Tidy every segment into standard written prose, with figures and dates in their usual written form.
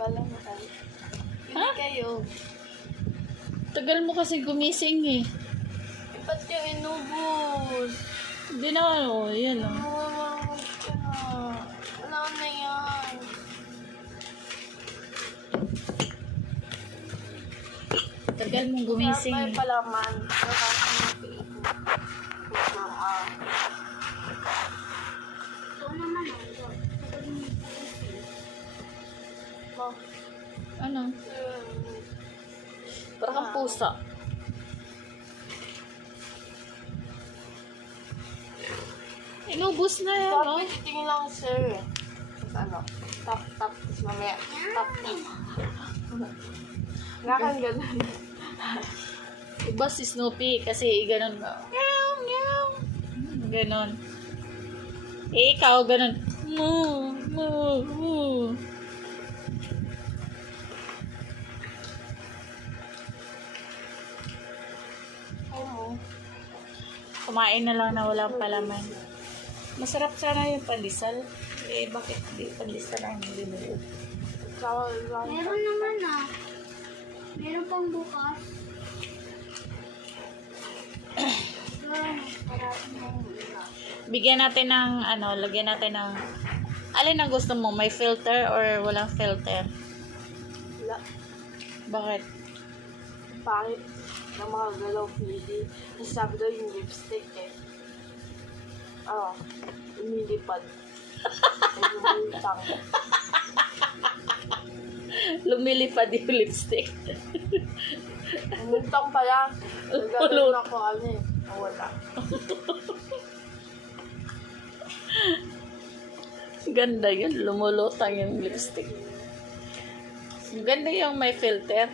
Wala mo kayo. Hindi kayo. Tagal mo kasi gumising eh. Ba't yung inubos? Hindi na ano, yan o. Mamamamot ka na. Wala na yan. Tagal mong gumising May eh. palaman. Ano? Parang kang pusa. Inubos na yan, no? Sabi, titingin lang sir. Ano? Tap, tap. Tapos mamaya, tap, tap. Nakang ganun. Iba si Snoopy kasi ganon. Meow, meow. Ganon. Eh, ikaw ganon. Moo, moo, moo. Oo. Kumain na lang na walang palaman. Masarap sana yung pandesal. Eh, bakit di pandesal ang binili? Meron naman ah. Meron pang bukas. Bigyan natin ng ano, lagyan natin ng alin ang gusto mo? May filter or walang filter? Wala. Bakit? Pangit na mga galaw pili. Kasi sabi daw yung lipstick eh. Umilipad. Ay, lumulutang. Lumilipad yung lipstick. Lumulutang pala. Nagagawin ako ano eh. Wala. Ganda yun. Lumulutang yung lipstick. Ganda yung may filter.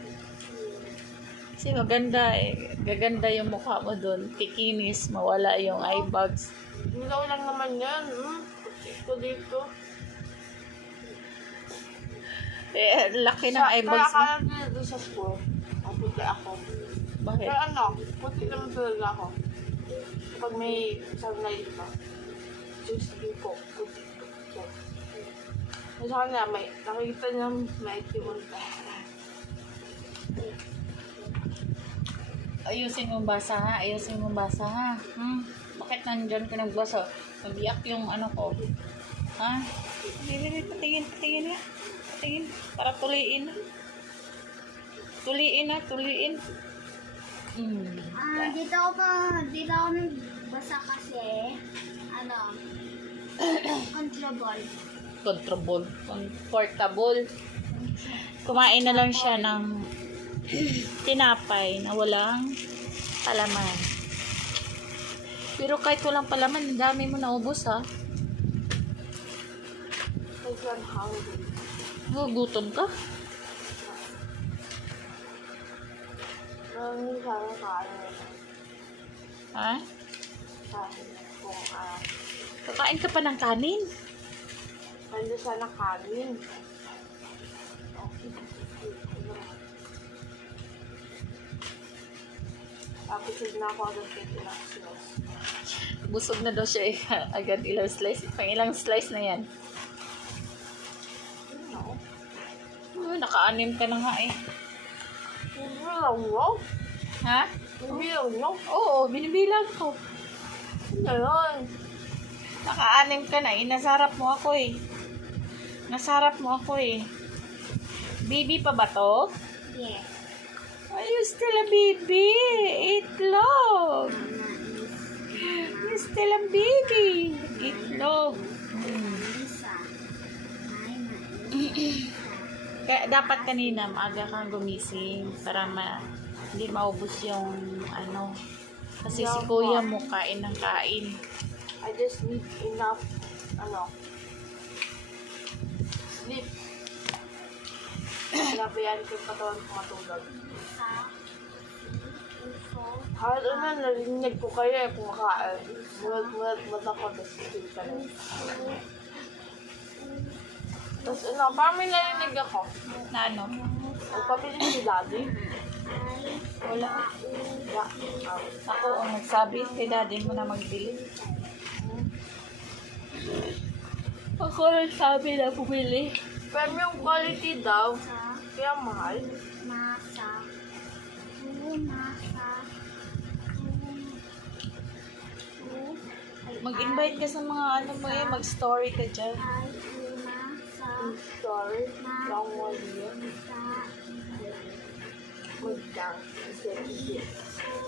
Kasi maganda eh. Gaganda yung mukha mo dun. Kikinis. Mawala yung eye bags. Ilaw lang naman yan. Ito dito. Eh, laki ng eye bags mo. Kaya kaya dito sa school. Puti ako. Bakit? Pero ano, puti naman talaga ako. Kapag may sunlight pa, susigin ko, puti. Kasi kanya, nakikita niya may timunta. Ayusin mong basa ha. Ayusin mong basa ha. Bakit nandyan ka nagbasa? Nabiyak yung ano ko. Ha? Patingin, patingin nga. Patingin. Para tuliin. Tuliin na, tuliin. Dito ako nagbasa kasi, Comfortable. Kumain na lang siya ng tinapay na walang palaman. Pero kahit walang palaman, ang dami mo naubos ha. Kasi I'm hungry. Oh, gutom ka? Nangyayon sana kain. Ha? Kain kung Kakain ka pa ng kanin? nandun sana kanin. Tapos yun na ako agad kay Pinakos. Busog na daw siya eh. Agad ilang slice. Pang ilang slice na yan. Naka-anim ka na nga eh. Binibilang mo? Ha? Binibilang mo? Oo, binibilang ko. Ano yun? Naka-anim ka na eh. Nasarap mo ako eh. Nasarap mo ako eh. Baby pa ba to? yes. Are you still a baby? Itlog. You're still a baby. Itlog. Kaya dapat kanina maaga kang gumising para hindi maubos yung ano. Kasi si kuya mo kain ng kain. I just need enough, sleep. Sinabayan ko yung katawan ko matulog. Ano na, narinig ko kayo eh, kumakain. Mulat ako, tapos sleep ka na. Tapos parang may narinig ako. Na ano? Magpapili si daddy. Wala. Yeah. Ako ang nagsabi kay daddy mo na magbili. Ako rin sabi na bumili. Premium quality daw. Sa Kaya mahal. masa. Masa. Mag-invite ka sa mga ano mo yan, mag-story ka dyan. Ay, masa. Sorry. Long one yun. Sa Magkang. Isip-isip.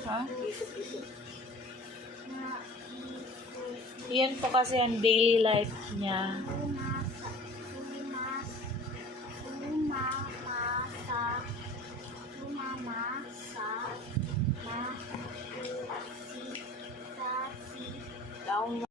Ha? Isip-isip. na Yan po kasi ang daily life niya. Umasa. Umas. Umas.